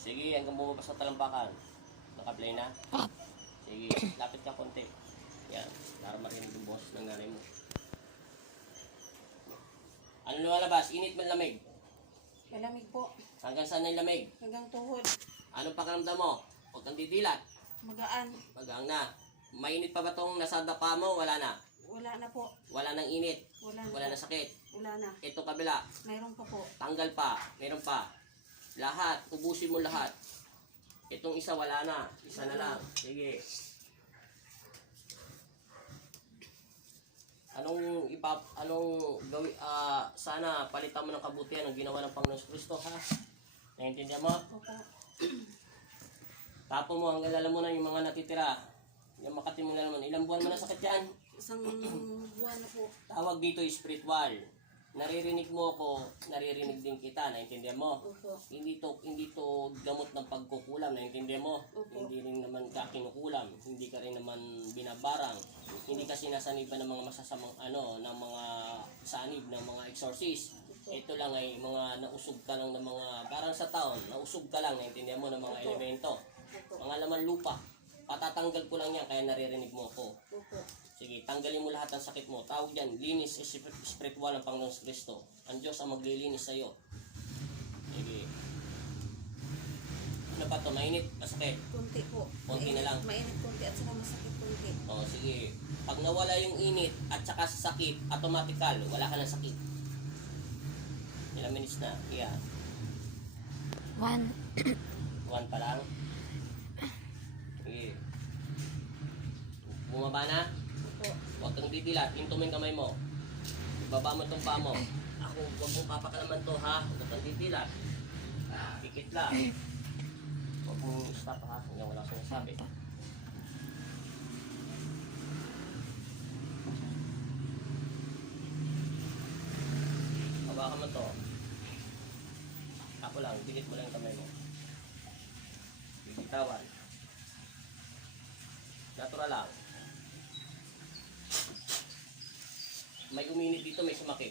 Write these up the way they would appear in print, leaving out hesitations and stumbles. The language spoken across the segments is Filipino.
Sige, hanggang bumaba sa talampakan. Naka-play na? Sige, lapit ka konti. Yan, para marinig yung boss ng nanay mo. Ano lumalabas? Init man lamig? Malamig po. Hanggang saan na yung lamig? Hanggang tuhod. Anong pakiramdam mo? Huwag kang didilat. Magaan. Magang na. Mainit pa ba tong nasa dapa mo? Wala na. Wala na po. Wala nang init. Wala na. Wala na sakit. Wala na. Ito kabila. Mayroon pa po. Tanggal pa. Meron pa. Lahat. Ubusin mo lahat. Itong isa wala na. Isa na lang. Sige. Anong gawin, sana palitan mo ng kabutihan ang ginawa ng Panginoon Kristo, ha? Naiintindihan mo? Opo. Tapo mo hanggang lalamunan yung mga natitira. Yung Makati mo lalamunan. Ilang buwan mo na sakit yan? Isang buwan na po. Tawag dito spiritual. Naririnig mo ako, naririnig din kita, naiintindihan mo? Opo. Hindi to gamot ng pagkukulam, naiintindihan mo? Opo. Hindi rin naman ka kinukulam, hindi ka rin naman binabarang, hindi ka sinasaniban ng mga masasamang ng mga sanib ng mga exorcist. Ito lang ay mga nausog ka lang ng mga, parang sa taon, nausog ka lang, naiintindihan mo, ng mga Opo. elemento. Opo. Mga laman lupa. Patatanggal ko lang yan, kaya naririnig mo ako. Opo. Sige, tanggalin mo lahat ng sakit mo. Tawag yan, linis spiritual ng Panginoon Kristo. Ang Diyos ang maglilinis sa iyo. Sige. Ano ba ito? Mainit? Masakit? Kunti po. Konti na lang. Mainit konti at saka masakit konti. O, sige. Pag nawala yung init at saka sakit, automatical, wala ka ng sakit. Ilang minutes na? Yeah. 1 pa lang? Sige. Bumaba na? Opo. Huwag kang didilat, hinto mo yung kamay mo. Ibaba mo itong paa mo. Ako, huwag mong papakalaman to, ha? Huwag kang didilat. Pikit lang. Huwag mong stop, ha? Hanggang wala akong sabi. Hawakan mo to. Ako lang, dilit mo lang yung kamay mo. Bibitawan. Natural lang. May uminit dito, may sumakit.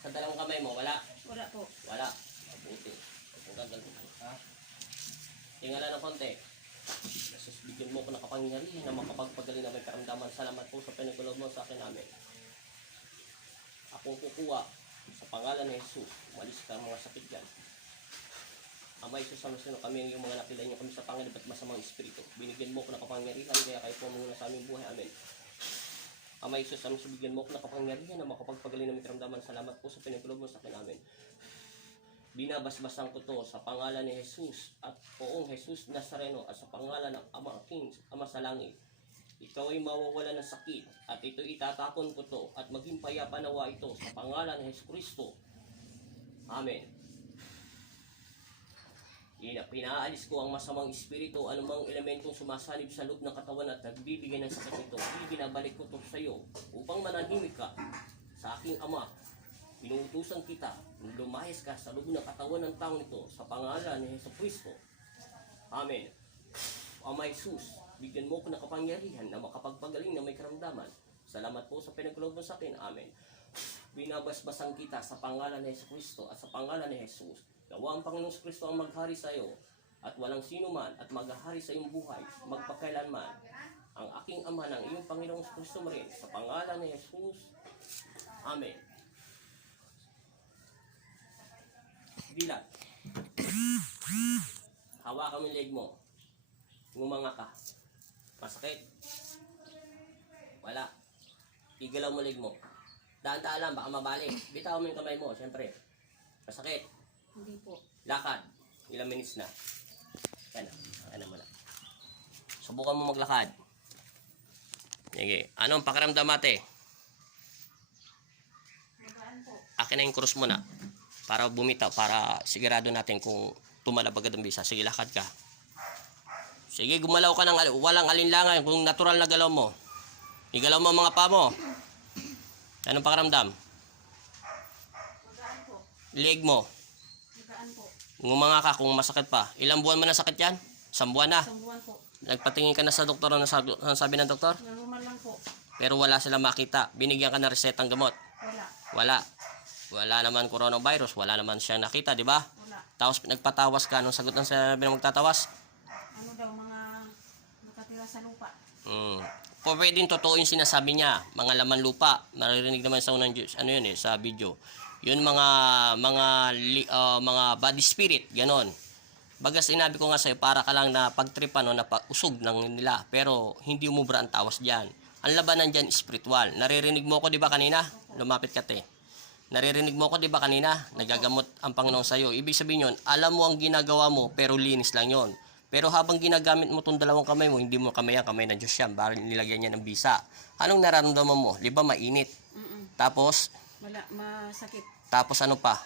Sa dalawang kamay mo, wala. Wala po. Wala. Mabuti. Huwag kong gagalto. Ha? Tingala ng konti. Nasus, bigyan mo ko ng kapangyarihan na makapagpagaling na may karamdaman. Salamat po sa pinagulog mo sa akin namin. Akong kukuha sa pangalan ni Jesus. Umalis ka ang mga sakit dyan. Ama Jesus, sa masino kami yung mga nakilay niyo kami sa pangalan at masamang espiritu. Binigyan mo ko ng kapangyarihan kaya kayo po muna sa aming buhay. Amen. Ama Jesus, sa bigyan mo ko ng kapangyarihan na makapagpagaling ng karamdaman. Salamat po sa pinagulog mo sa akin namin. Binabasbasan ko to sa pangalan ni Jesus at poong Jesus Nazareno at sa pangalan ng Ama King, Ama sa langit. Ikaw ay mawawala ng sakit at ito itatapon ko to at maging payapa nawa ito sa pangalan ni Jesus Kristo. Amen. Pinaalis ko ang masamang espiritu, anumang elementong sumasalib sa loob ng katawan at nagbibigay ng sakit nito. Binabalik ko ito sa iyo upang manahimik ka sa aking Ama. Pinuutusan kita, lumayas ka sa loob ng katawan ng taong ito sa pangalan ni Jesus Kristo. Amen. Ama Jesus, bigyan mo ko ng kapangyarihan na makapagpagaling na may karamdaman. Salamat po sa pinagkaloob mo sa akin. Amen. Binabasbasan kita sa pangalan ni Jesus Kristo at sa pangalan ni Jesus. Gawa ang Panginoong Kristo ang maghari sa iyo at walang sino man at maghahari sa iyong buhay magpakailanman. Ang aking Ama ng iyong Panginoong Kristo mo rin sa pangalan ni Jesus. Amen. Dilat. Hawakan mo yung leg mo. Ngumanga ka. Masakit? Wala. Igalaw mo leg mo. Daan-daan lang, baka mabalik. Bitaw mo yung kamay mo, siyempre. Masakit? Hindi po. Lakad. Ilang minutes na. Ano mo na. Subukan mo maglakad. Sige. Anong pakiramdam ate? Magaan po. Akin na yung cross mo na. Para bumitaw. Para sigurado natin kung tumalab agad ang bisa. Sige, lakad ka. Sige, gumalaw ka ng walang alinlangan. Kung natural na galaw mo. Igalaw mo ang mga paa mo. Anong pakiramdam? Magaan po. Leg mo. Magaan po. Ngumanga ka kung masakit pa. Ilang buwan mo na sakit yan? 1 buwan na. Isang buwan po. Nagpatingin ka na sa doktor, ano sabi ng doktor? Normal lang po. Pero wala silang makita. Binigyan ka ng resetang gamot. Wala. Wala. Wala naman coronavirus. Wala naman siyang nakita, di ba? Wala. Tapos nagpatawas ka. Anong sagot ng sinabi ng magtatawas? Ano daw, mga nakatira sa lupa. Pwedeng totoo yung sinasabi niya. Mga laman lupa. Naririnig naman sa unang Diyos. Ano yun sa video. Yun mga body spirit. Ganon. Bagas sinabi ko nga sa'yo, para ka lang na pagtripan o napausog ng nila. Pero hindi umubra ang tawas dyan. Ang labanan dyan spiritual. Naririnig mo ko, di ba kanina? Lumapit ka, te. Naririnig mo ko, di ba kanina? Nagagamot ang Panginoon sa'yo. Ibig sabihin yun, alam mo ang ginagawa mo, pero linis lang yon. Pero habang ginagamit mo itong dalawang kamay mo, hindi mo kamay ng Diyos yan. Baka nilagyan niya ng bisa. Anong nararamdaman mo? Di ba mainit? Tapos, Masakit. tapos ano pa?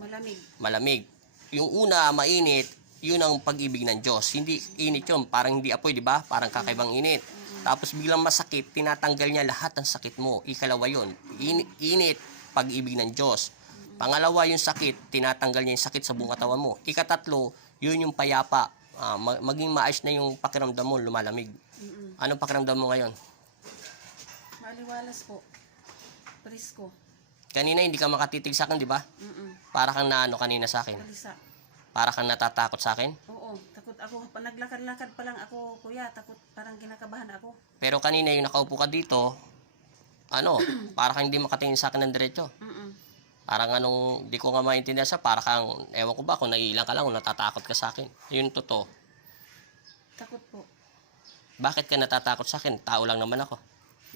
Malamig. Malamig. Yung una, mainit, yun ang pag-ibig ng Diyos. Hindi init yun, parang hindi apoy, di ba? Parang kakaibang init. Tapos biglang masakit, tinatanggal niya lahat ng sakit mo. Ikalawa yun, init, pag-ibig ng Diyos. Pangalawa yung sakit, tinatanggal niya yung sakit sa buong katawan mo. Ikatatlo, yun yung payapa. Maging maayos na yung pakiramdam mo, lumalamig. Anong pakiramdam mo ngayon? Maliwalas po. Presko. Kanina hindi ka makatitig sa akin, di ba? Para kang naano kanina sa akin. Kalisa. Para kang natatakot sa akin. Oo, takot ako. Naglakad-lakad pa lang ako, kuya. Takot, parang kinakabahan ako. Pero kanina yung nakaupo ka dito, para kang hindi makatingin sa akin ng diretso. Parang di ko nga maintindihan sa, para kang, ewan ko ba, kung naiilang ka lang, o natatakot ka sa akin. Yun totoo. Takot po. Bakit ka natatakot sa akin? Tao lang naman ako.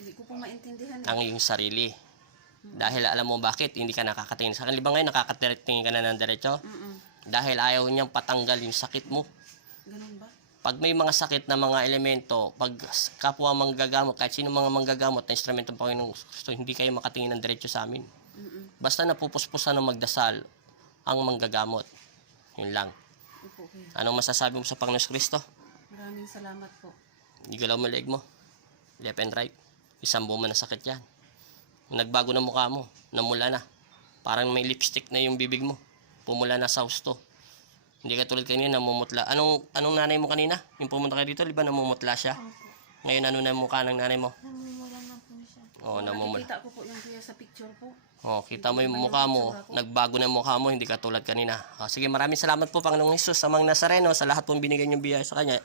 Hindi ko po maintindihan. Ang iyong sarili. Dahil alam mo bakit, hindi ka nakakatingin sa akin. Di ba ngayon, nakakatingin ka na ng diretso? Dahil ayaw niyang patanggal yung sakit mo. Ganun ba? Pag may mga sakit na mga elemento, pag kapwa manggagamot, kahit sino mga manggagamot na instrumento ng Panginoon, so hindi kayo makatingin ng diretso sa amin. Basta napupuspusan ng magdasal ang manggagamot. Yun lang. Opo, kuya. Anong masasabi mo sa Panginoon Kristo? Maraming salamat po. Igalaw mo leg mo. Left and right. Isang buwan na sakit yan. Nagbago na mukha mo. Namula na. Parang may lipstick na yung bibig mo. Pumula na sa husto. Hindi ka tulad kanina, namumutla. Anong nanay mo kanina? Yung pumunta kayo dito, di ba namumutla siya? Ngayon, ano na mukha ng nanay mo? Namumula na po siya. Oo, namumula. Nakikita ko po yung kuya sa picture po. Oh, kita mo yung mukha mo, nagbago na yung mukha mo, hindi ka tulad kanina. Sige, maraming salamat po Panginoong Hesus sa mga Nazareno, sa lahat pong binigay niyong biyaya sa Kanya.